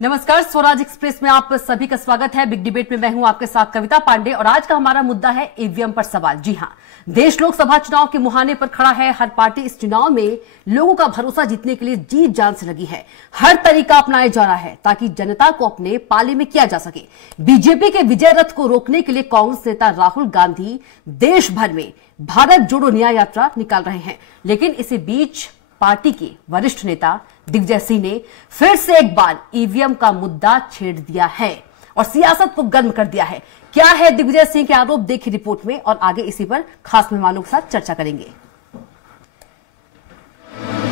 नमस्कार, स्वराज एक्सप्रेस में आप सभी का स्वागत है। बिग डिबेट में मैं हूं आपके साथ कविता पांडे और आज का हमारा मुद्दा है ईवीएम पर सवाल। जी हां, देश लोकसभा चुनाव के मुहाने पर खड़ा है। हर पार्टी इस चुनाव में लोगों का भरोसा जीतने के लिए जी जान से लगी है। हर तरीका अपनाया जा रहा है ताकि जनता को अपने पाले में किया जा सके। बीजेपी के विजय रथ को रोकने के लिए कांग्रेस नेता राहुल गांधी देश भर में भारत जोड़ो न्याय यात्रा निकाल रहे हैं, लेकिन इसी बीच पार्टी के वरिष्ठ नेता दिग्विजय सिंह ने फिर से एक बार ईवीएम का मुद्दा छेड़ दिया है और सियासत को गर्म कर दिया है। क्या है दिग्विजय सिंह के आरोप, देखिए रिपोर्ट में और आगे इसी पर खास मेहमानों के साथ चर्चा करेंगे।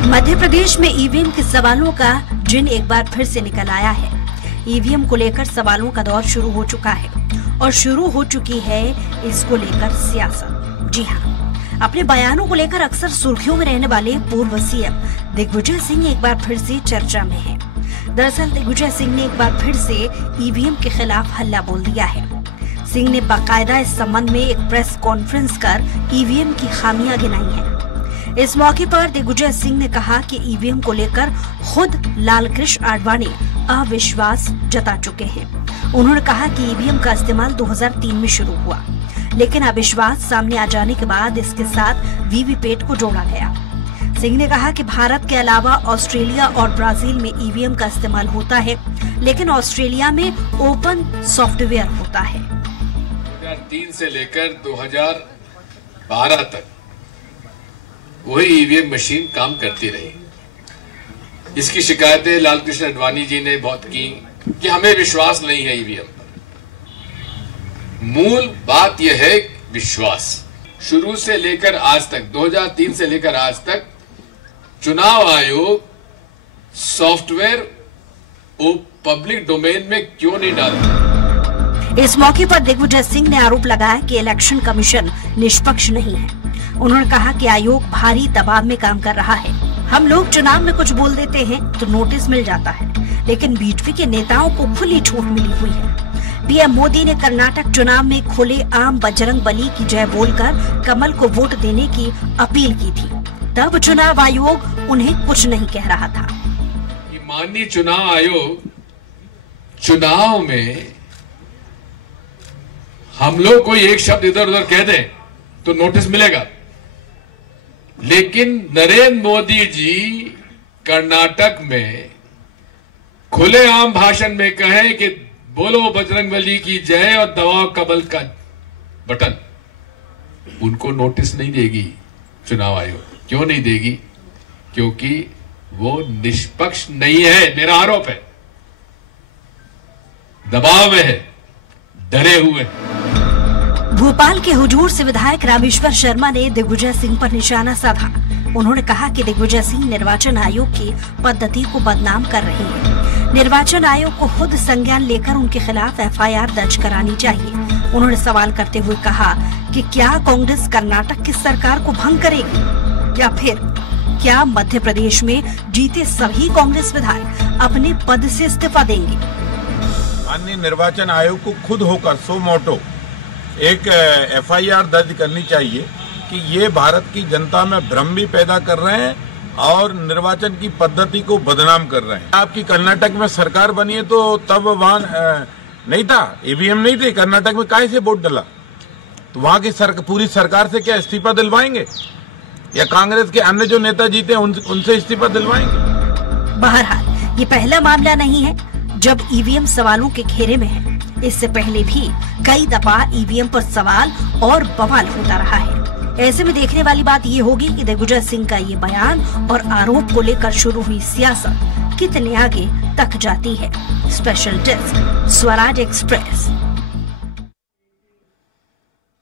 मध्य प्रदेश में ईवीएम के सवालों का जिन एक बार फिर से निकल आया है। ईवीएम को लेकर सवालों का दौर शुरू हो चुका है और शुरू हो चुकी है इसको लेकर सियासत। जी हाँ, अपने बयानों को लेकर अक्सर सुर्खियों में रहने वाले पूर्व सीएम दिग्विजय सिंह एक बार फिर से चर्चा में हैं। दरअसल दिग्विजय सिंह ने एक बार फिर से ईवीएम के खिलाफ हल्ला बोल दिया है। सिंह ने बाकायदा इस संबंध में एक प्रेस कॉन्फ्रेंस कर ईवीएम की खामियां गिनाई हैं। इस मौके पर दिग्विजय सिंह ने कहा कि ईवीएम को लेकर खुद लालकृष्ण आडवाणी अविश्वास जता चुके हैं। उन्होंने कहा कि ईवीएम का इस्तेमाल 2003 में शुरू हुआ, लेकिन अविश्वास सामने आ जाने के बाद इसके साथ वीवीपैट को जोड़ा गया। सिंह ने कहा कि भारत के अलावा ऑस्ट्रेलिया और ब्राजील में ईवीएम का इस्तेमाल होता है, लेकिन ऑस्ट्रेलिया में ओपन सॉफ्टवेयर होता है। 2003 से लेकर 2012 तक वही ईवीएम मशीन काम करती रही। इसकी शिकायतें लालकृष्ण आडवाणी जी ने बहुत की कि हमें विश्वास नहीं है ईवीएम पर। मूल बात यह है विश्वास। शुरू से लेकर आज तक 2003 से लेकर आज तक चुनाव आयोग सॉफ्टवेयर पब्लिक डोमेन में क्यों नहीं डालता। इस मौके पर दिग्विजय सिंह ने आरोप लगाया कि इलेक्शन कमीशन निष्पक्ष नहीं है। उन्होंने कहा कि आयोग भारी दबाव में काम कर रहा है। हम लोग चुनाव में कुछ बोल देते हैं तो नोटिस मिल जाता है, लेकिन बीजेपी के नेताओं को खुली छूट मिली हुई है। पीएम मोदी ने कर्नाटक चुनाव में खुले आम बजरंग बली की जय बोलकर कमल को वोट देने की अपील की थी। तब चुनाव आयोग उन्हें कुछ नहीं कह रहा था। माननीय चुनाव आयोग चुनाव में हम लोग कोई एक शब्द इधर उधर कह दें तो नोटिस मिलेगा, लेकिन नरेंद्र मोदी जी कर्नाटक में खुलेआम भाषण में कहे कि बोलो बजरंगबली की जय और दबाओ कमल का बटन, उनको नोटिस नहीं देगी चुनाव आयोग। क्यों नहीं देगी? क्योंकि वो निष्पक्ष नहीं है। मेरा आरोप है दबाव में है, डरे हुए। भोपाल के हुजूर से विधायक रामेश्वर शर्मा ने दिग्विजय सिंह पर निशाना साधा। उन्होंने कहा कि दिग्विजय सिंह निर्वाचन आयोग की पद्धति को बदनाम कर रहे हैं। निर्वाचन आयोग को खुद संज्ञान लेकर उनके खिलाफ एफआईआर दर्ज करानी चाहिए। उन्होंने सवाल करते हुए कहा कि क्या कांग्रेस कर्नाटक की सरकार को भंग करेगी या फिर क्या मध्य प्रदेश में जीते सभी कांग्रेस विधायक अपने पद से इस्तीफा देंगे। माननीय निर्वाचन आयोग को खुद होकर सो मोटो एक एफआईआर दर्ज करनी चाहिए कि ये भारत की जनता में भ्रम भी पैदा कर रहे हैं और निर्वाचन की पद्धति को बदनाम कर रहे हैं। आपकी कर्नाटक में सरकार बनी है तो तब वहां नहीं था, ईवीएम नहीं थे कर्नाटक में, काहे से वोट डाला? तो वहां की पूरी सरकार से क्या इस्तीफा दिलवाएंगे या कांग्रेस के अन्य जो नेता जीते उनसे इस्तीफा दिलवाएंगे? बहरहाल ये पहला मामला नहीं है जब ईवीएम सवालों के घेरे में है। इससे पहले भी कई दफा ईवीएम पर सवाल और बवाल होता रहा है। ऐसे में देखने वाली बात ये होगी कि दिग्विजय सिंह का ये बयान और आरोप को लेकर शुरू हुई सियासत कितने आगे तक जाती है। Special desk, Swaraj express.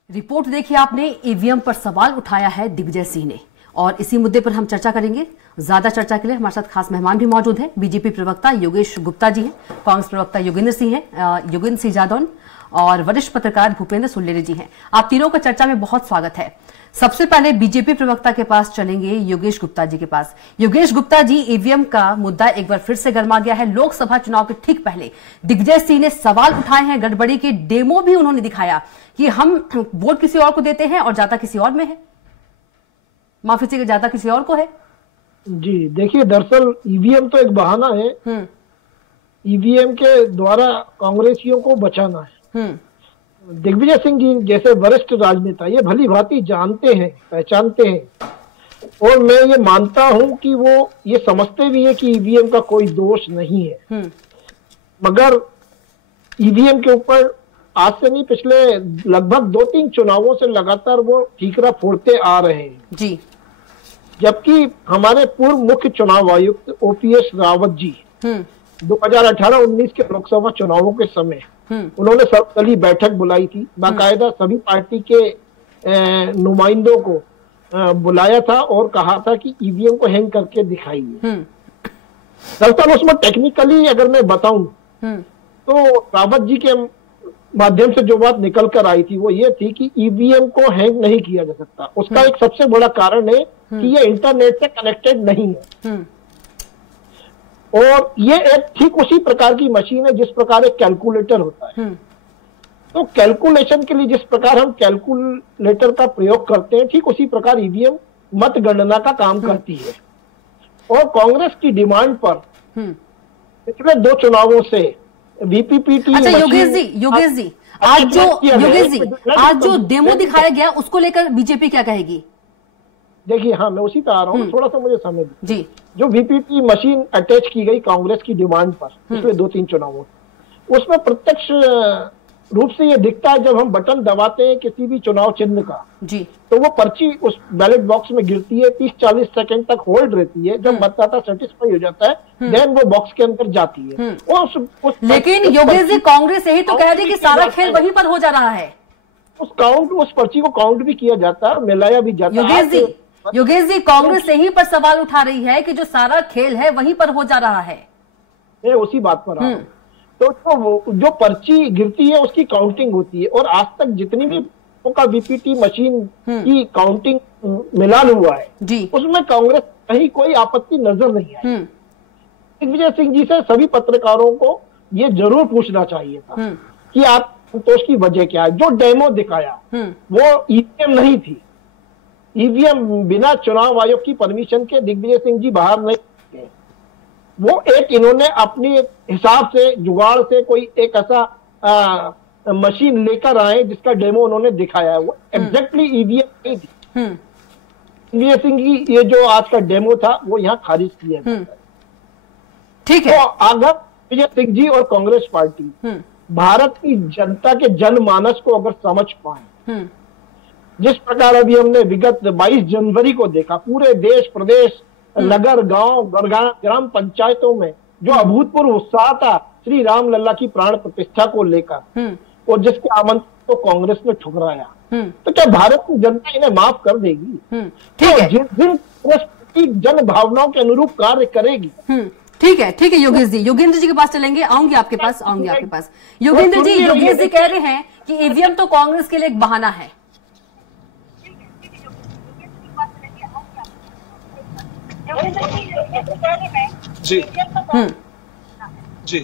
Report देखिए आपने। ईवीएम पर सवाल उठाया है दिग्विजय सिंह ने और इसी मुद्दे पर हम चर्चा करेंगे। ज्यादा चर्चा के लिए हमारे साथ खास मेहमान भी मौजूद हैं। बीजेपी प्रवक्ता योगेश गुप्ता जी हैं, कांग्रेस प्रवक्ता योगेंद्र सिंह जादौन और वरिष्ठ पत्रकार भूपेंद्र सुल्लेरी जी हैं। आप तीनों का चर्चा में बहुत स्वागत है। सबसे पहले बीजेपी प्रवक्ता के पास चलेंगे, योगेश गुप्ता जी के पास। योगेश गुप्ता जी, ईवीएम का मुद्दा एक बार फिर से गर्मा गया है। लोकसभा चुनाव के ठीक पहले दिग्विजय सिंह ने सवाल उठाए हैं, गड़बड़ी के डेमो भी उन्होंने दिखाया कि हम वोट किसी और को देते हैं और जाता किसी और में है, माफी से जाता किसी और को है। जी देखिए, दरअसल ईवीएम तो एक बहाना है ईवीएम के द्वारा कांग्रेसियों को बचाना है। दिग्विजय सिंह जी जैसे वरिष्ठ राजनेता ये भली भांति जानते हैं, पहचानते हैं, और मैं ये मानता हूं कि वो ये समझते भी है कि ईवीएम का कोई दोष नहीं है, मगर ईवीएम के ऊपर आज से नहीं, पिछले लगभग 2-3 चुनावों से लगातार वो ठीकरा फोड़ते आ रहे हैं जी। जबकि हमारे पूर्व मुख्य चुनाव आयुक्त ओपीएस रावत जी 2018-19 के लोकसभा चुनावों के समय उन्होंने सर्वदलीय बैठक बुलाई थी, बाकायदा सभी पार्टी के नुमाइंदों को बुलाया था और कहा था कि ईवीएम को हैंग करके दिखाइए। दरअसल उसमें टेक्निकली अगर मैं बताऊं तो रावत जी के माध्यम से जो बात निकल कर आई थी वो ये थी कि ईवीएम को हैंग नहीं किया जा सकता। उसका एक सबसे बड़ा कारण है कि ये इंटरनेट से कनेक्टेड नहीं है, और ये एक ठीक उसी प्रकार की मशीन है जिस प्रकार एक कैलकुलेटर होता है। तो कैलकुलेशन के लिए जिस प्रकार हम कैलकुलेटर का प्रयोग करते हैं, ठीक उसी प्रकार ईवीएम मत गणना का काम करती है। और कांग्रेस की डिमांड पर पिछले 2 चुनावों से वीपीपीटी। अच्छा योगेश जी, आज जो डेमो दिखाया गया उसको लेकर बीजेपी क्या कहेगी? देखिए, हाँ मैं उसी पे आ रहा हूँ, थोड़ा सा मुझे समय दीजिए। जी। जो वीपीपी मशीन अटैच की गई कांग्रेस की डिमांड पर पिछले 2-3 चुनावों, उसमें प्रत्यक्ष रूप से ये दिखता है जब हम बटन दबाते हैं किसी भी चुनाव चिन्ह का जी, तो वो पर्ची उस बैलेट बॉक्स में गिरती है, 30-40 सेकंड तक होल्ड रहती है। जब मतदाता सेटिस्फाई हो जाता है देन वो बॉक्स के अंदर जाती है। और लेकिन योगेश जी कांग्रेस यही तो कह रही है कि सारा खेल वहीं पर हो जा रहा है। उस पर्ची को काउंट भी किया जाता है, मिलाया भी जाता है। योगेश जी कांग्रेस यहीं पर सवाल उठा रही है कि जो सारा खेल है वहीं पर हो जा रहा है। मैं उसी बात पर आ रहा हूँ। तो जो पर्ची गिरती है उसकी काउंटिंग होती है, और आज तक जितनी भी का वीपीटी मशीन की काउंटिंग मिलान हुआ है जी, उसमें कांग्रेस कहीं कोई आपत्ति नजर नहीं आई। दिग्विजय सिंह जी से सभी पत्रकारों को ये जरूर पूछना चाहिए था कि आप संतोष की वजह क्या है। जो डेमो दिखाया वो ईवीएम नहीं थी, ईवीएम बिना चुनाव आयोग की परमिशन के दिग्विजय सिंह जी बाहर नहीं, वो एक इन्होंने अपनी हिसाब से जुगाड़ से कोई एक ऐसा मशीन लेकर आए जिसका डेमो उन्होंने दिखाया है। वो एग्जैक्टली ईवीएम नहीं थी। दिग्विजय सिंह की ये जो आज का डेमो था वो यहाँ खारिज किया गया। ठीक है। तो अगर दिग्विजय सिंह जी और कांग्रेस पार्टी भारत की जनता के जनमानस को अगर समझ पाए, जिस प्रकार अभी हमने विगत 22 जनवरी को देखा, पूरे देश प्रदेश नगर गांव ग्राम पंचायतों में जो अभूतपूर्व उत्साह था श्री राम लल्ला की प्राण प्रतिष्ठा को लेकर, और जिसके आमंत्रण को कांग्रेस ने ठुकराया, तो क्या भारत की जनता इन्हें माफ कर देगी? ठीक है। जिस दिन कांग्रेस जन भावनाओं के अनुरूप कार्य करेगी। ठीक है योगेश जी, योगेंद्र जी के पास चलेंगे, आऊंगी आपके पास। योगेंद्र जी, योगेश जी कह रहे हैं कि ईवीएम तो कांग्रेस के लिए एक बहाना है। जी जी,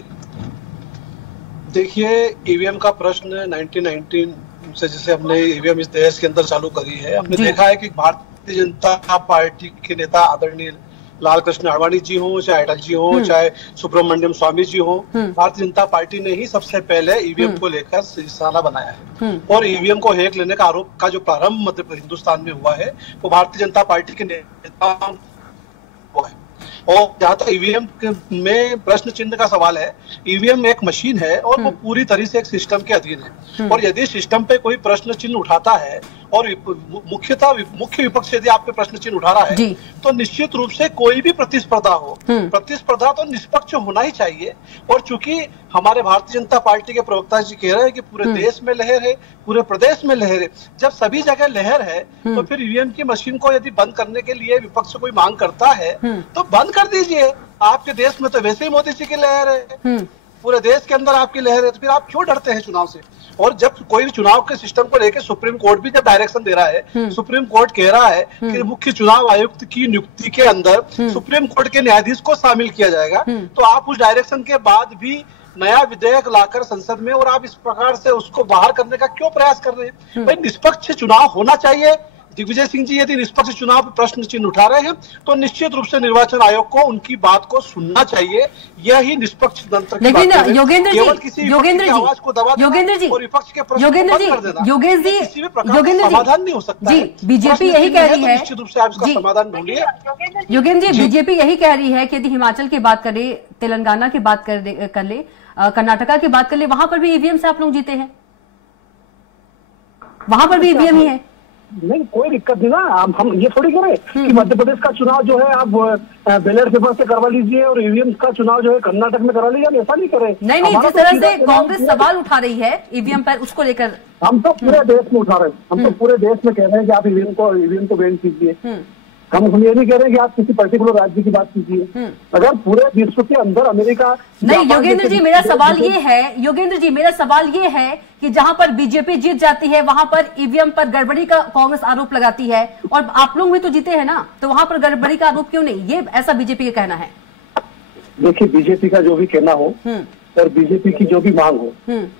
देखिए ईवीएम का प्रश्न 1919 से जैसे हमने ईवीएम इस देश के अंदर चालू करी है, हमने देखा है कि भारतीय जनता पार्टी के नेता आदरणीय लाल कृष्ण आडवाणी जी हो, चाहे अटल जी हो, चाहे सुब्रमण्यम स्वामी जी हो, भारतीय जनता पार्टी ने ही सबसे पहले ईवीएम को लेकर निशाना बनाया है। और ईवीएम को हैक लेने का आरोप का जो प्रारंभ मध्य हिंदुस्तान में हुआ है वो भारतीय जनता पार्टी के नेताओं हुआ है। और जहाँ तक ईवीएम में प्रश्न चिन्ह का सवाल है, ईवीएम एक मशीन है और वो पूरी तरह से एक सिस्टम के अधीन है। और यदि सिस्टम पे कोई प्रश्न चिन्ह उठाता है और मुख्य विपक्ष यदि आप पे प्रश्न चिन्ह उठा रहा है तो निश्चित रूप से कोई भी प्रतिस्पर्धा हो, प्रतिस्पर्धा तो निष्पक्ष होना ही चाहिए। और चूंकि हमारे भारतीय जनता पार्टी के प्रवक्ता जी कह रहे हैं कि पूरे देश में लहर है, पूरे प्रदेश में लहर है, जब सभी जगह लहर है तो फिर ईवीएम की मशीन को यदि बंद करने के लिए विपक्ष कोई मांग करता है तो बंद कर दीजिए। आपके देश में तो वैसे ही मोदी जी की लहर है, पूरे देश के अंदर आपकी लहर है, तो फिर आप क्यों डरते हैं चुनाव से? और जब कोई भी चुनाव के सिस्टम को लेकर सुप्रीम कोर्ट भी जब डायरेक्शन दे रहा है, सुप्रीम कोर्ट कह रहा है कि मुख्य चुनाव आयुक्त की नियुक्ति के अंदर सुप्रीम कोर्ट के न्यायाधीश को शामिल किया जाएगा, तो आप उस डायरेक्शन के बाद भी नया विधेयक लाकर संसद में और आप इस प्रकार से उसको बाहर करने का क्यों प्रयास कर रहे हैं? भाई निष्पक्ष चुनाव होना चाहिए, दिग्विजय सिंह जी यदि निष्पक्ष चुनाव पर प्रश्न चिन्ह उठा रहे हैं तो निश्चित रूप से निर्वाचन आयोग को उनकी बात को सुनना चाहिए। यही निष्पक्ष तंत्र की लेकिन बात है। योगेंद्र केवल किसी योगेंद्र विपक्ष की आवाज को दबा देना और विपक्ष के प्रश्न को बंद कर देना, योगेश जी समाधान नहीं हो सकता जी। बीजेपी यही कह रही है, निश्चित रूप से आप इसका समाधान ढूंढिए। योगेंद्र जी, बीजेपी यही कह रही है कि यदि हिमाचल की बात करें, तेलंगाना की बात कर ले, कर्नाटका की बात कर ले, वहां पर भी ईवीएम से आप लोग जीते हैं, वहां पर भी ईवीएम ही है। नहीं, कोई दिक्कत नहीं ना। हम ये थोड़ी करें कि मध्य प्रदेश का चुनाव जो है आप बैलेट पेपर से करवा लीजिए और ईवीएम का चुनाव जो है कर्नाटक में करा लीजिए, ऐसा नहीं करें। नहीं, जिस तरह से कांग्रेस सवाल उठा रही है ईवीएम पर, उसको लेकर हम तो पूरे देश में उठा रहे हैं। हम तो पूरे देश में कह रहे हैं कि आप ईवीएम को बैन कीजिए। हम ये नहीं कह रहे कि आप किसी पर्टिकुलर राज्य की बात कीजिए। अगर पूरे विश्व के अंदर अमेरिका नहीं, योगेंद्र जी मेरा सवाल ये है, योगेंद्र जी मेरा सवाल ये है कि जहां पर बीजेपी जीत जाती है वहां पर ईवीएम पर गड़बड़ी का कांग्रेस आरोप लगाती है, और आप लोग भी तो जीते हैं ना, तो वहां पर गड़बड़ी का आरोप क्यों नहीं? ये ऐसा बीजेपी का कहना है। देखिए, बीजेपी का जो भी कहना हो और बीजेपी की जो भी मांग हो,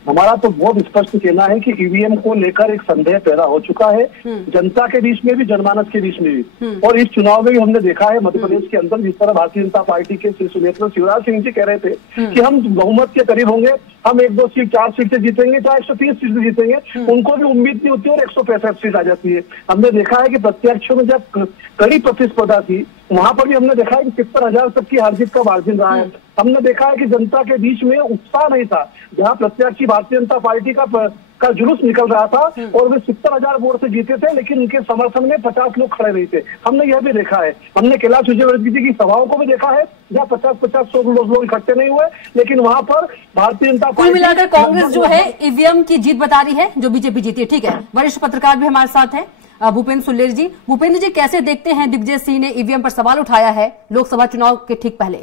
हमारा तो बहुत स्पष्ट कहना है कि ईवीएम को लेकर एक संदेह पैदा हो चुका है जनता के बीच में भी, जनमानस के बीच में भी। और इस चुनाव में भी हमने देखा है मध्य प्रदेश के अंदर जिस तरह भारतीय जनता पार्टी के सुनेता शिवराज सिंह जी कह रहे थे कि हम बहुमत के करीब होंगे, हम 1-2 सीट 4 सीट से जीतेंगे, चाहे 130 सीट से जीतेंगे। उनको भी उम्मीद नहीं होती और 165 सीट आ जाती है। हमने देखा है कि प्रत्याशियों में जब कड़ी प्रतिस्पर्धा थी वहां पर भी हमने देखा है कि 70,000 तक की हार जीत का मार्जिन रहा है। हमने देखा है कि जनता के बीच में उत्साह नहीं था। जहां प्रत्याशी भारतीय जनता पार्टी का जुलूस निकल रहा था और वे 70,000 वोट से जीते थे, लेकिन उनके समर्थन में 50 लोग खड़े नहीं थे। हमने यह भी देखा है, हमने कैलाश विजयवर्गीय जी की सभाओं को भी देखा है जहाँ 50-100 लोग इकट्ठे नहीं हुए, लेकिन वहां पर भारतीय जनता पार्टी कुल मिलाकर कांग्रेस जो है ईवीएम की जीत बता रही है, जो बीजेपी जीती है। ठीक है, वरिष्ठ पत्रकार भी हमारे साथ है भूपेंद्र सुल्लेर जी। भूपेंद्र जी, कैसे देखते हैं दिग्विजय सिंह ने ईवीएम पर सवाल उठाया है लोकसभा चुनाव के ठीक पहले?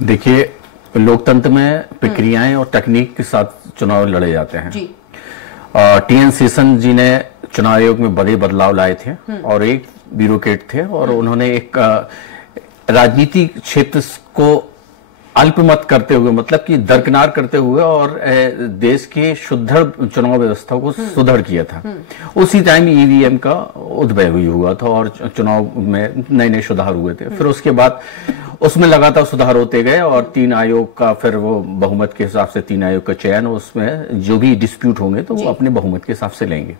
देखिए, लोकतंत्र में प्रक्रियाएं और तकनीक के साथ चुनाव लड़े जाते हैं। टीएन शेषन जी ने चुनाव आयोग में बड़े बदलाव लाए थे और एक ब्यूरोक्रेट थे और उन्होंने एक राजनीति क्षेत्र को अल्पमत करते हुए, मतलब कि दरकिनार करते हुए और देश के सुदृढ़ चुनाव व्यवस्था को सुदृढ़ किया था। उसी टाइम ईवीएम का उद्भव हुआ था और चुनाव में नए नए सुधार हुए थे। फिर उसके बाद उसमें लगातार सुधार होते गए और 3 आयोग का फिर वो बहुमत के हिसाब से 3 आयोग का चयन, उसमें जो भी डिस्प्यूट होंगे तो वो अपने बहुमत के हिसाब से लेंगे।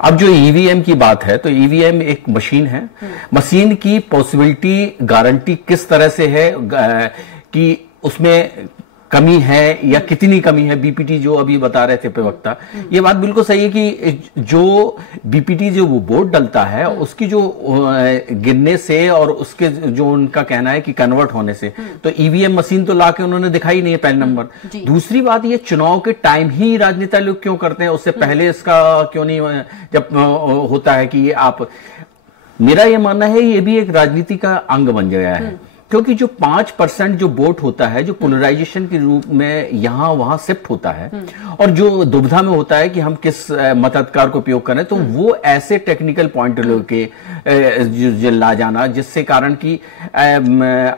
अब जो ईवीएम की बात है, तो ईवीएम एक मशीन है। मशीन की पॉसिबिलिटी गारंटी किस तरह से है कि उसमें कमी है या कितनी कमी है, बीपीटी जो अभी बता रहे थे प्रवक्ता, ये बात बिल्कुल सही है कि जो बीपीटी जो वो वोट डलता है उसकी जो गिनने से और उसके जो उनका कहना है कि कन्वर्ट होने से, तो ईवीएम मशीन तो लाके उन्होंने दिखाई नहीं है, पहले नंबर। दूसरी बात, ये चुनाव के टाइम ही राजनेता लोग क्यों करते हैं, उससे पहले इसका क्यों नहीं जब होता है कि ये आप, मेरा ये मानना है ये भी एक राजनीति का अंग बन गया है, क्योंकि जो 5% जो वोट होता है, जो पोलराइजेशन के रूप में यहां वहां शिफ्ट होता है और जो दुविधा में होता है कि हम किस मताधिकार को उपयोग करें, तो वो ऐसे टेक्निकल पॉइंट के ला जाना जिससे कारण कि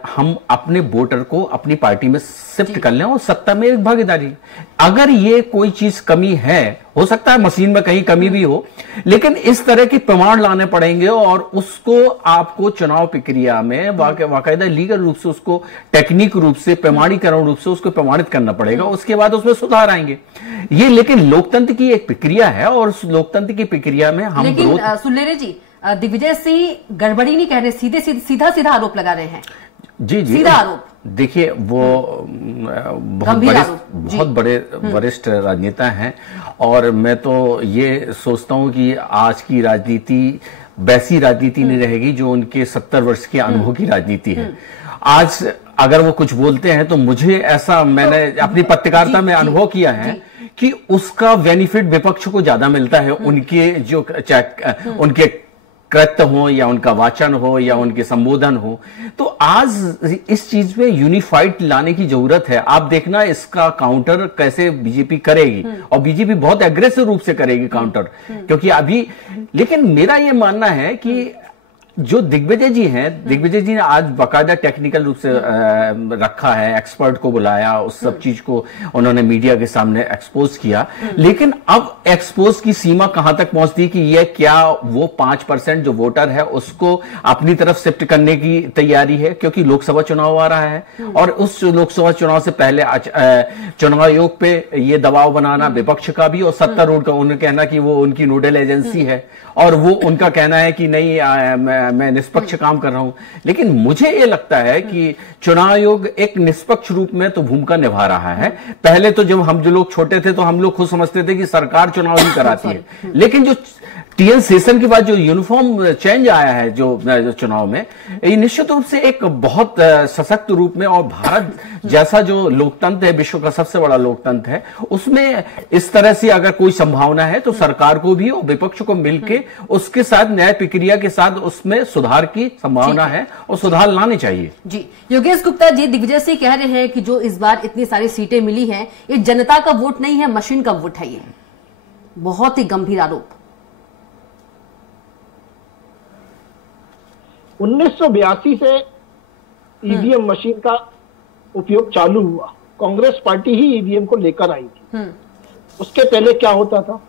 हम अपने वोटर को अपनी पार्टी में शिफ्ट कर लें और सत्ता में एक भागीदारी। अगर ये कोई चीज कमी है, हो सकता है मशीन में कहीं कमी भी हो, लेकिन इस तरह के प्रमाण लाने पड़ेंगे और उसको आपको चुनाव प्रक्रिया में बाकायदा लीगल रूप से, उसको टेक्निक रूप से, प्रमाणीकरण रूप से उसको प्रमाणित करना पड़ेगा, उसके बाद उसमें सुधार आएंगे। ये लेकिन लोकतंत्र की एक प्रक्रिया है और उस लोकतंत्र की प्रक्रिया में हम, लेकिन सुल्लेरे जी, दिग्विजय सिंह गड़बड़ी नहीं कह रहे, सीधा आरोप लगा रहे हैं। जी सीधा आरोप। देखिए, वो बहुत बड़े वरिष्ठ राजनेता हैं और मैं तो ये सोचता हूं कि आज की राजनीति वैसी राजनीति नहीं रहेगी जो उनके 70 वर्ष के अनुभव की राजनीति है। आज अगर वो कुछ बोलते हैं तो मुझे ऐसा, मैंने अपनी पत्रकारिता में अनुभव किया है कि उसका बेनिफिट विपक्ष को ज्यादा मिलता है, उनके जो उनके कृत्य हो या उनका वाचन हो या उनके संबोधन हो। तो आज इस चीज में यूनिफाइड लाने की जरूरत है। आप देखना इसका काउंटर कैसे बीजेपी करेगी और बीजेपी बहुत एग्रेसिव रूप से करेगी काउंटर, क्योंकि अभी, लेकिन मेरा ये मानना है कि जो दिग्विजय जी हैं, दिग्विजय जी ने आज बाकायदा टेक्निकल रूप से रखा है, एक्सपर्ट को बुलाया, उस सब चीज को उन्होंने मीडिया के सामने एक्सपोज किया। लेकिन अब एक्सपोज की सीमा कहां तक पहुंचती कि ये क्या वो 5% जो वोटर है उसको अपनी तरफ शिफ्ट करने की तैयारी है, क्योंकि लोकसभा चुनाव आ रहा है और उस लोकसभा चुनाव से पहले चुनाव आयोग पे ये दबाव बनाना विपक्ष का भी और सत्तारूढ़ का, उन्हें कहना कि वो उनकी नोडल एजेंसी है और वो उनका कहना है कि नहीं मैं निष्पक्ष काम कर रहा हूं। लेकिन मुझे ये लगता है कि चुनाव आयोग एक निष्पक्ष रूप में तो भूमिका निभा रहा है। पहले तो जब हम जो लोग छोटे थे तो हम लोग खुद समझते थे कि सरकार चुनाव ही कराती है, लेकिन जो टीएन सेशन के बाद जो यूनिफॉर्म चेंज आया है जो चुनाव में, ये निश्चित रूप से एक बहुत सशक्त रूप में, और भारत जैसा जो लोकतंत्र है, विश्व का सबसे बड़ा लोकतंत्र है, उसमें इस तरह से अगर कोई संभावना है तो सरकार को भी और विपक्ष को मिलकर उसके साथ न्याय प्रक्रिया के साथ उसमें सुधार की संभावना है और सुधार लाने चाहिए। जी, योगेश गुप्ता जी, दिग्विजय सिंह कह रहे हैं कि जो इस बार इतनी सारी सीटें मिली हैं ये जनता का वोट नहीं है, मशीन का वोट है। ये बहुत ही गंभीर आरोप। 1982 से ईवीएम मशीन का उपयोग चालू हुआ, कांग्रेस पार्टी ही ईवीएम को लेकर आई थी। उसके पहले क्या होता था,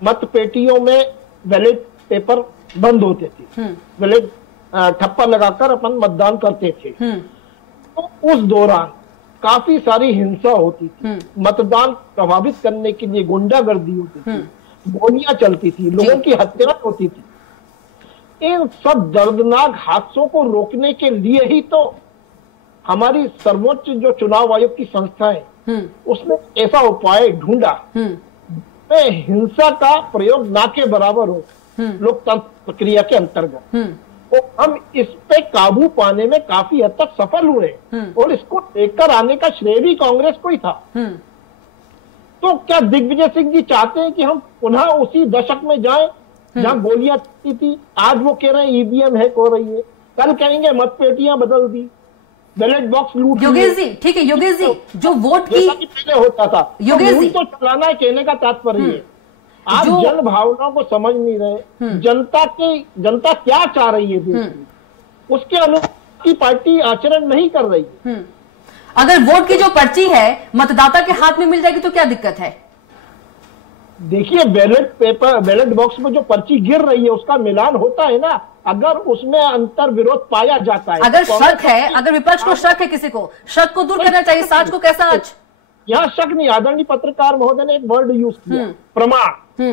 मत पेटियों में बैलेट पेपर बंद होते थे, बैलेट ठप्पा लगाकर अपन मतदान करते थे। तो उस दौरान काफी सारी हिंसा होती थी, मतदान प्रभावित करने के लिए गुंडागर्दी होती थी, गोलियां चलती थी, लोगों की हत्या होती थी। इन सब दर्दनाक हादसों को रोकने के लिए ही तो हमारी सर्वोच्च जो चुनाव आयोग की संस्था है उसने ऐसा उपाय ढूंढा में हिंसा का प्रयोग ना के बराबर हो लोकतंत्र प्रक्रिया के अंतर्गत। तो हम इस पे काबू पाने में काफी हद तक सफल हुए और इसको लेकर आने का श्रेय भी कांग्रेस को ही था। तो क्या दिग्विजय सिंह जी चाहते हैं कि हम पुनः उसी दशक में जाएं जहां गोलियां चलती थी? आज वो कह रहे हैं ईवीएम हैक हो रही है, कल कहेंगे मतपेटियां बदल दी, बैलेट बॉक्स लूट। योगेश जी, ठीक है योगेश जी, जो वोट की पहले होता था, योगेश जी तो चलाना है, कहने का तात्पर्य है आप जन भावनाओं को समझ नहीं रहे। जनता क्या चाह रही है देश में, उसके अनुसार की पार्टी आचरण नहीं कर रही है। अगर वोट की जो पर्ची है मतदाता के हाथ में मिल जाएगी तो क्या दिक्कत है? देखिए, बैलेट बॉक्स में जो पर्ची गिर रही है उसका मिलान होता है ना। अगर उसमें अंतर विरोध पाया जाता है, अगर शक है, अगर विपक्ष को शक है, किसी को शक को दूर करना चाहिए, साच को कैसा आज? यहाँ शक नहीं, आदरणीय पत्रकार महोदय ने एक वर्ड यूज किया, प्रमाण।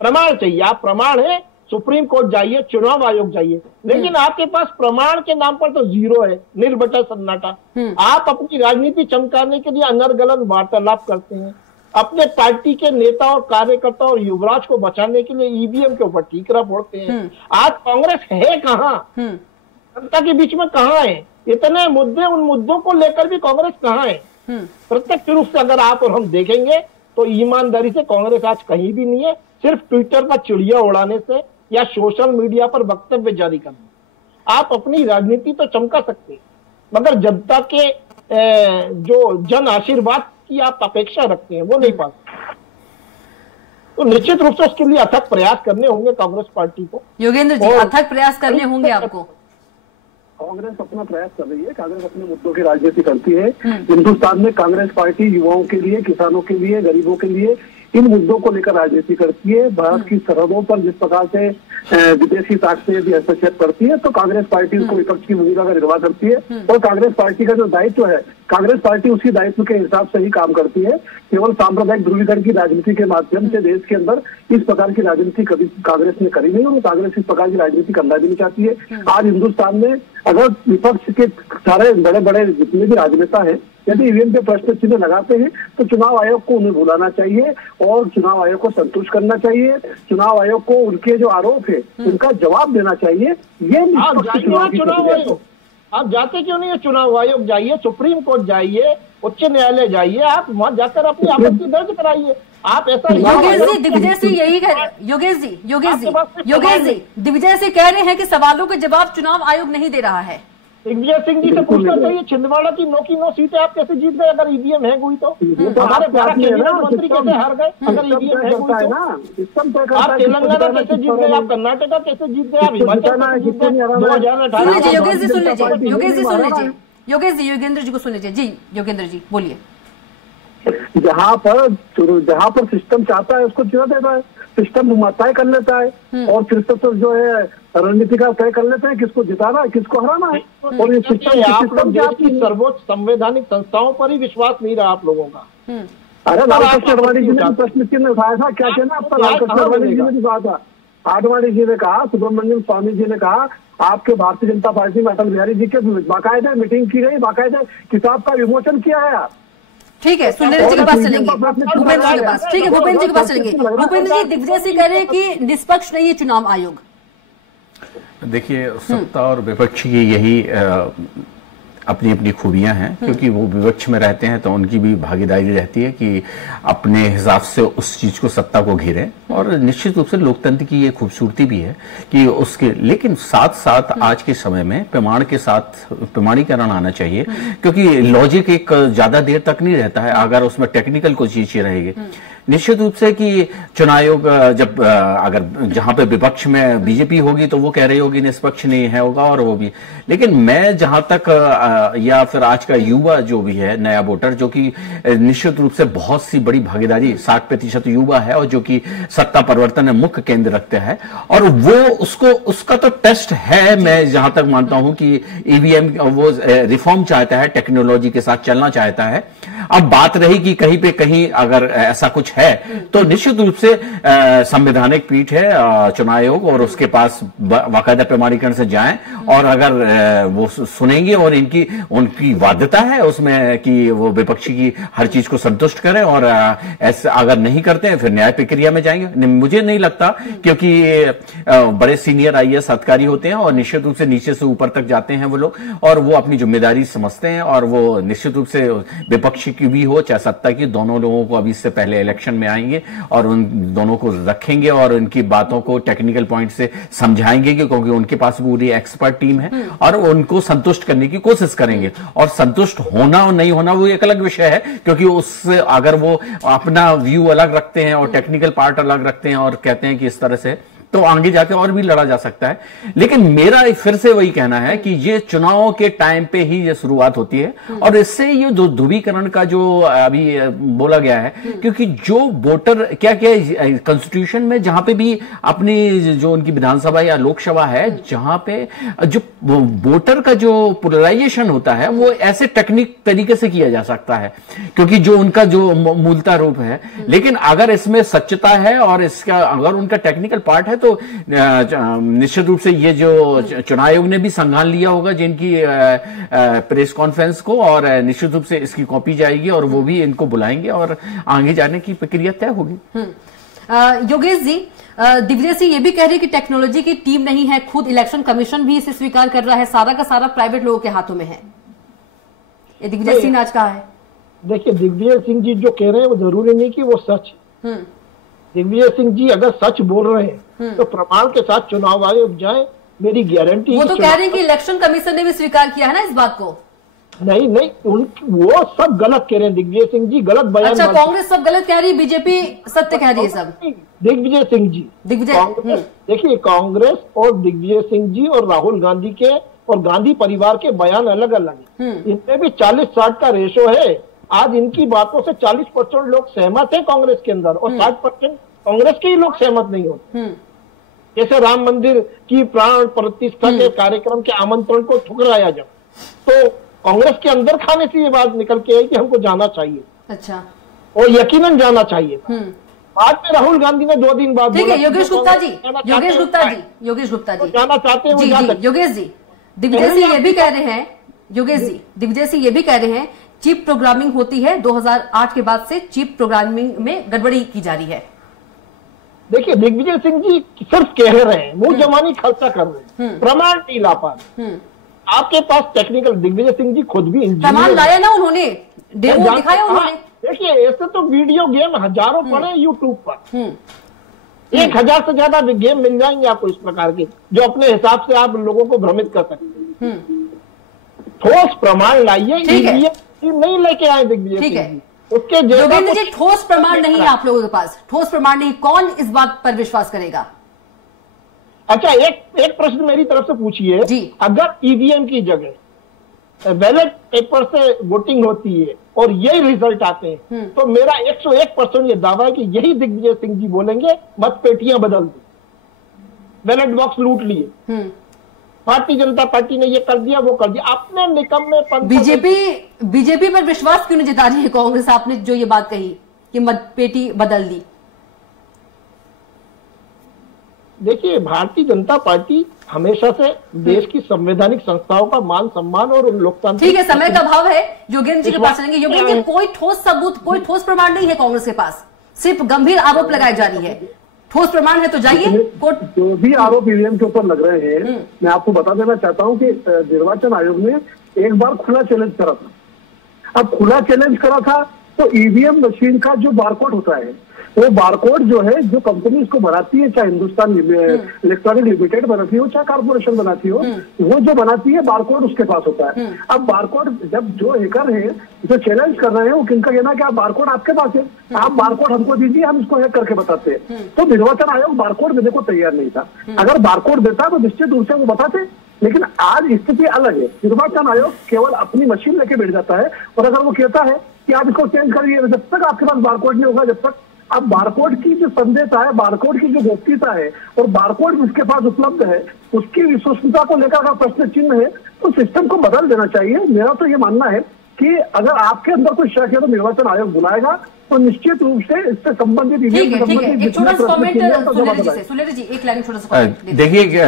प्रमाण चाहिए, आप प्रमाण है, सुप्रीम कोर्ट जाइए, चुनाव आयोग जाइए, लेकिन आपके पास प्रमाण के नाम पर तो जीरो है, निर्बटा सन्नाटा। आप अपनी राजनीति चमकाने के लिए अनर्गलन वार्तालाप करते हैं, अपने पार्टी के नेता और कार्यकर्ता और युवराज को बचाने के लिए ईवीएम के ऊपर ठीकरा फोड़ते हैं। आज कांग्रेस है कहाँ, जनता के बीच में कहाँ है? इतने मुद्दे, उन मुद्दों को लेकर भी कांग्रेस कहाँ है? प्रत्यक्ष रूप से अगर आप और हम देखेंगे तो ईमानदारी से कांग्रेस आज कहीं भी नहीं है, सिर्फ ट्विटर पर चिड़िया उड़ाने से या सोशल मीडिया पर वक्तव्य जारी करना। आप अपनी राजनीति तो चमका सकते हैं, मगर जनता के जो जन आशीर्वाद की आप अपेक्षा रखते हैं वो नहीं पा सकते। तो निश्चित रूप से उसके लिए अथक प्रयास करने होंगे कांग्रेस पार्टी को। योगेंद्र जी, अथक प्रयास करने होंगे आपको। कांग्रेस अपना प्रयास कर रही है, कांग्रेस अपने मुद्दों की राजनीति करती है। हिंदुस्तान में कांग्रेस पार्टी युवाओं के लिए, किसानों के लिए, गरीबों के लिए इन मुद्दों को लेकर राजनीति करती है। भारत की सरहदों पर जिस प्रकार से विदेशी ताकतें यदि हस्तक्षेप करती है तो कांग्रेस पार्टी उसको विपक्ष की भूमिका का निर्वाह करती है। और कांग्रेस पार्टी का जो दायित्व है, कांग्रेस पार्टी उसी दायित्व के हिसाब से ही काम करती है। केवल सांप्रदायिक ध्रुवीकरण की राजनीति के माध्यम से देश के अंदर इस प्रकार की राजनीति कभी कांग्रेस ने करी नहीं और कांग्रेस इस प्रकार की राजनीति करना भी नहीं चाहती है। आज हिंदुस्तान में अगर विपक्ष के सारे बड़े बड़े जितने भी राजनेता हैं यदि ईवीएम पे प्रश्न चिन्ह लगाते हैं तो चुनाव आयोग को उन्हें बुलाना चाहिए और चुनाव आयोग को संतुष्ट करना चाहिए। चुनाव आयोग को उनके जो आरोप है उनका जवाब देना चाहिए। ये चुनाव आयोग आप जाते क्यों नहीं है? चुनाव आयोग जाइए, सुप्रीम कोर्ट जाइए, उच्च न्यायालय जाइए, आप वहां जाकर अपनी आपत्ति दर्ज कराइए। आप ऐसा योगेश जी, दिग्विजय सिंह यही कह योगेश जी दिग्विजय सिंह कह रहे हैं कि सवालों के जवाब चुनाव आयोग नहीं दे रहा है। दिग्विजय सिंह जी से पूछना चाहिए, छिंदवाड़ा की 9 की 9 सीटें आप कैसे जीत गए अगर ईवीएम है हुई तो? हमारे 12 कैबिनेट मंत्री कैसे हार गए अगर ईवीएम है हुई तो? आप तेलंगाना कैसे जीत गए, आप कर्नाटका कैसे जीत गए, आप हिमाचल कैसे जीत गए 2018? योगेश जी सुन लीजिए, योगेश जी सुन लीजिए, योगेश जी योगेंद्र जी को सुन लीजिए। जी योगेंद्र जी बोलिए। जहाँ पर सिस्टम चाहता है उसको चुना देता है, सिस्टम तय कर लेता है और फिर तो जो है रणनीति का तय कर लेते हैं किसको जिताना है किसको हराना है। और ये सिस्टम देश की सर्वोच्च संवैधानिक संस्थाओं पर ही विश्वास नहीं रहा आप लोगों का। अरे लालकृष्ण आडवाणी जी ने प्रश्न चिन्ह उठाया था, क्या कहना आपका? लालकृष्ण आडवाणी जी ने भी कहा था, आडवाणी जी ने कहा, सुब्रमण्यम स्वामी जी ने कहा, आपके भारतीय जनता पार्टी में अटल बिहारी जी के बाकायदा मीटिंग की गई, बाकायदा किताब का विमोचन किया है। आप ठीक है, सुंदर जी के पास चलेंगे, भूपेंद्र जी के पास। ठीक है, भूपेंद्र जी के पास चलेंगे। भूपेंद्र जी, दिग्विजय सिंह कह रहे हैं कि निष्पक्ष नहीं है चुनाव आयोग। देखिए, सत्ता और विपक्ष की यही अपनी अपनी खूबियां हैं, क्योंकि वो विपक्ष में रहते हैं तो उनकी भी भागीदारी रहती है कि अपने हिसाब से उस चीज को, सत्ता को घेरें। और निश्चित रूप से लोकतंत्र की ये खूबसूरती भी है कि उसके, लेकिन साथ साथ आज के समय में प्रमाण के साथ प्रमाणीकरण आना चाहिए, क्योंकि लॉजिक एक ज्यादा देर तक नहीं रहता है अगर उसमें टेक्निकल कोई चीजें रहेगी। निश्चित रूप से कि चुनाव आयोग जब अगर जहां पे विपक्ष में बीजेपी होगी तो वो कह रही होगी निष्पक्ष नहीं है होगा, और वो भी, लेकिन मैं जहां तक या फिर आज का युवा जो भी है, नया वोटर, जो कि निश्चित रूप से बहुत सी बड़ी भागीदारी, 60% युवा है और जो कि सत्ता परिवर्तन में मुख्य केंद्र रखते हैं, और वो उसका तो टेस्ट है। मैं जहां तक मानता हूं कि ईवीएम वो रिफॉर्म चाहता है, टेक्नोलॉजी के साथ चलना चाहता है। अब बात रही कि कहीं पे कहीं अगर ऐसा कुछ है तो निश्चित रूप से संवैधानिक पीठ है चुनाव आयोग, और उसके पास बाकायदा प्रमाणीकरण से जाएं, और अगर वो सुनेंगे और उनकी बाध्यता है उसमें कि वो विपक्षी की हर चीज को संतुष्ट करें, और ऐसा अगर नहीं करते हैं फिर न्याय प्रक्रिया में जाएंगे। मुझे नहीं लगता, क्योंकि बड़े सीनियर आईएएस अधिकारी होते हैं और निश्चित रूप से नीचे से ऊपर तक जाते हैं वो लोग, और वो अपनी जिम्मेदारी समझते हैं, और वो निश्चित रूप से विपक्षी की भी हो चाहे सत्ता की, दोनों लोगों को अभी इससे पहले इलेक्शन में आएंगे और उन दोनों को रखेंगे और उनकी बातों को टेक्निकल पॉइंट से समझाएंगे, क्योंकि उनके पास पूरी एक्सपर्ट टीम है, और उनको संतुष्ट करने की कोशिश करेंगे। और संतुष्ट होना और नहीं होना वो एक अलग विषय है, क्योंकि उससे अगर वो अपना व्यू अलग रखते हैं और टेक्निकल पार्ट अलग रखते हैं और कहते हैं कि इस तरह से, तो आगे जाके और भी लड़ा जा सकता है। लेकिन मेरा फिर से वही कहना है कि ये चुनाव के टाइम पे ही ये शुरुआत होती है, और इससे ये जो ध्रुवीकरण का जो अभी बोला गया है, क्योंकि जो वोटर क्या कॉन्स्टिट्यूशन में जहां पे भी अपनी जो उनकी विधानसभा या लोकसभा है, जहां पे जो वोटर का जो पोलराइजेशन होता है वो ऐसे टेक्निक तरीके से किया जा सकता है, क्योंकि जो उनका जो मूलता रूप है। लेकिन अगर इसमें सच्चता है और इसका अगर उनका टेक्निकल पार्ट है, तो निश्चित रूप से ये जो चुनाव आयोग ने भी संज्ञान लिया होगा जिनकी प्रेस कॉन्फ्रेंस को, और निश्चित रूप से इसकी कॉपी जाएगी और वो भी इनको बुलाएंगे और आगे जाने की प्रक्रिया तय होगी। योगेश जी, दिग्विजय सिंह ये भी कह रहे हैं कि टेक्नोलॉजी की टीम नहीं है, खुद इलेक्शन कमीशन भी इसे स्वीकार कर रहा है, सारा का सारा प्राइवेट लोगों के हाथों में है। ये दिग्विजय सिंह ने आज कहा है। देखिए, दिग्विजय सिंह जी जो कह रहे हैं वो जरूरी नहीं कि वो सच। दिग्विजय सिंह जी अगर सच बोल रहे हैं तो प्रमाण के साथ चुनाव आयोग जाए, मेरी गारंटी। वो तो कह रहे हैं कि इलेक्शन कमीशन ने भी स्वीकार किया है ना इस बात को। नहीं, वो सब गलत कह रहे हैं, दिग्विजय सिंह जी गलत बयान। अच्छा, कांग्रेस सब गलत कह रही है, बीजेपी सत्य कह रही है सब। दिग्विजय सिंह जी, देखिए, कांग्रेस और दिग्विजय सिंह जी और राहुल गांधी के और गांधी परिवार के बयान अलग अलग है। इनमें भी 40-60 का रेशो है। आज इनकी बातों से 40% लोग सहमत हैं कांग्रेस के अंदर, और 60% कांग्रेस के ही लोग सहमत नहीं होते। जैसे राम मंदिर की प्राण प्रतिष्ठा के कार्यक्रम के आमंत्रण को ठुकराया जब, तो कांग्रेस के अंदर खाने से ये बात निकल के आई कि हमको जाना चाहिए। अच्छा, और यकीनन जाना चाहिए। आज में राहुल गांधी ने 2 दिन बाद, ठीक है, योगेश गुप्ता जी जाना चाहते हैं। योगेश जी, दिग्विजय सिंह ये भी कह रहे हैं, योगेश जी, दिग्विजय सिंह ये भी कह रहे हैं चिप प्रोग्रामिंग होती है, 2008 के बाद से चिप प्रोग्रामिंग में गड़बड़ी की जा रही है। देखिए, दिग्विजय सिंह जी सिर्फ कह रहे हैं, मुंह जमानी खर्चा कर रहे हैं, प्रमाण नहीं ला पा रहे। आपके पास टेक्निकल, दिग्विजय सिंह जी खुद भी प्रमाण लाया ना उन्होंने, डेमो दिखाया उन्होंने। देखिए, ऐसे तो वीडियो गेम हजारों पड़े यूट्यूब पर, 1000 से ज्यादा गेम मिल जाएंगे आपको इस प्रकार के, जो अपने हिसाब से आप लोगों को भ्रमित कर सकते हैं। ठोस प्रमाण लाइए, नहीं लेके आए दिग्विजय सिंह जी। उसके योगेंद्र जी, ठोस प्रमाण नहीं है आप लोगों के पास, ठोस प्रमाण नहीं, कौन इस बात पर विश्वास करेगा? अच्छा, एक प्रश्न मेरी तरफ से पूछिए जी। अगर ईवीएम की जगह बैलेट पेपर से वोटिंग होती है और यही रिजल्ट आते हैं, तो मेरा 101% ये दावा है कि यही दिग्विजय सिंह जी बोलेंगे मत पेटियां बदल दी, बैलेट बॉक्स लूट लिए, भारतीय जनता पार्टी ने ये कर दिया वो कर दिया। आपने निकम्मे बीजेपी पर विश्वास क्यों नहीं जता रही है कांग्रेस? आपने जो ये बात कही कि मत पेटी बदल दी। देखिए, भारतीय जनता पार्टी हमेशा से देश की संवैधानिक संस्थाओं का मान सम्मान और लोकतांत्रिक। ठीक है, समय का अभाव है, योगेंद्र जी के पास चलेंगे। योगेंद्र जी, कोई ठोस सबूत, कोई ठोस प्रमाण नहीं है कांग्रेस के पास, सिर्फ गंभीर आरोप लगाए जा रही है। ठोस प्रमाण है तो जाइए कोर्ट। जो भी आरोप ईवीएम के ऊपर लग रहे हैं, मैं आपको बता देना चाहता हूं कि निर्वाचन आयोग ने एक बार खुला चैलेंज करा था। अब खुला चैलेंज करा था तो ईवीएम मशीन का जो बारकोड होता है, वो बारकोड जो है, जो कंपनी इसको बनाती है, चाहे हिंदुस्तान इलेक्ट्रॉनिक लिमिटेड बनाती हो चाहे कॉर्पोरेशन बनाती हो, वो जो बनाती है बारकोड उसके पास होता है। अब बारकोड, जब जो हैकर है जो चैलेंज कर रहे हैं, वो किनका कहना कि आप बारकोड आपके पास है, आप बारकोड हमको दीजिए, हम इसको हैक करके बताते हैं। तो निर्वाचन आयोग बारकोड देने को तैयार नहीं था। अगर बारकोड देता तो निश्चित रूप से वो बताते, लेकिन आज स्थिति अलग है। निर्वाचन आयोग केवल अपनी मशीन लेके बैठ जाता है और अगर वो कहता है कि आप इसको चेंज करिए, जब तक आपके पास बारकोड नहीं होगा, जब तक अब बारकोड की जो संदेशा है, बारकोड की जो गोपनीयता है और बारकोड जिसके पास उपलब्ध है, उसकी विश्वसनीयता को लेकर अगर प्रश्न चिन्ह है तो सिस्टम को बदल देना चाहिए। मेरा तो ये मानना है कि अगर आपके अंदर कोई शक है तो निर्वाचन आयोग बुलाएगा तो निश्चित रूप से इससे संबंधित देखिए,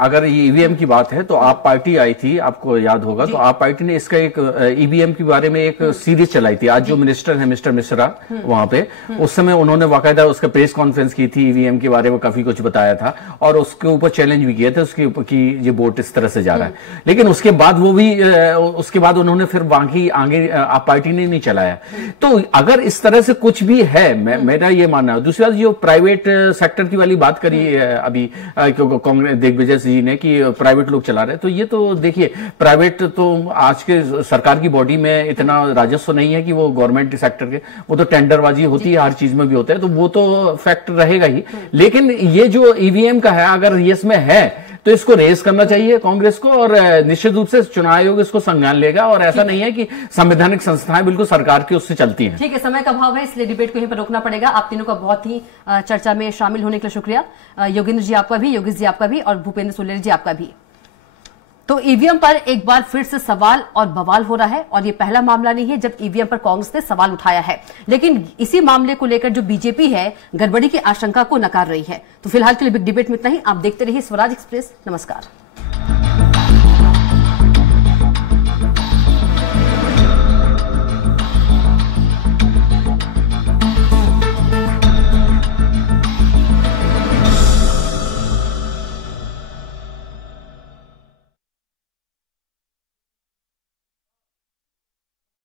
अगर ये ईवीएम की बात है तो आप पार्टी आई थी, आपको याद होगा, तो आप पार्टी ने इसका एक ईवीएम के बारे में एक सीरीज चलाई थी। आज जो मिनिस्टर है मिस्टर मिश्रा वहां पे, उस समय उन्होंने बाकायदा उसका प्रेस कॉन्फ्रेंस की थी, ईवीएम के बारे में काफी कुछ बताया था और उसके ऊपर चैलेंज भी किए थे उसके ऊपर कि ये वोट इस तरह से जा रहा है। लेकिन उसके बाद उसके बाद उन्होंने फिर बाकी आगे आप पार्टी ने नहीं चलाया। तो अगर इस तरह से कुछ भी है, मेरा ये मानना है। दूसरी बात, जो प्राइवेट सेक्टर की वाली बात करी अभी कांग्रेस दिग्विजय जी ने कि प्राइवेट लोग चला रहे, तो ये तो देखिए, प्राइवेट तो आज के सरकार की बॉडी में इतना राजस्व नहीं है कि वो गवर्नमेंट सेक्टर के, वो तो टेंडरबाजी होती है, हर चीज में भी होता है, तो वो तो फैक्ट रहेगा ही। लेकिन ये जो ईवीएम का है, अगर ये इसमें है तो इसको रेस करना चाहिए कांग्रेस को और निश्चित रूप से चुनाव आयोग इसको संज्ञान लेगा। और ऐसा नहीं है कि संवैधानिक संस्थाएं बिल्कुल सरकार की उससे चलती हैं। ठीक है, समय का अभाव है, इसलिए डिबेट को यहीं पर रोकना पड़ेगा। आप तीनों का बहुत ही चर्चा में शामिल होने के लिए शुक्रिया। योगेंद्र जी आपका भी, योगेश जी आपका भी और भूपेंद्र सुलेरी जी आपका भी। तो ईवीएम पर एक बार फिर से सवाल और बवाल हो रहा है और ये पहला मामला नहीं है जब ईवीएम पर कांग्रेस ने सवाल उठाया है, लेकिन इसी मामले को लेकर जो बीजेपी है गड़बड़ी की आशंका को नकार रही है। तो फिलहाल के लिए बिग डिबेट में इतना ही। आप देखते रहिए स्वराज एक्सप्रेस। नमस्कार।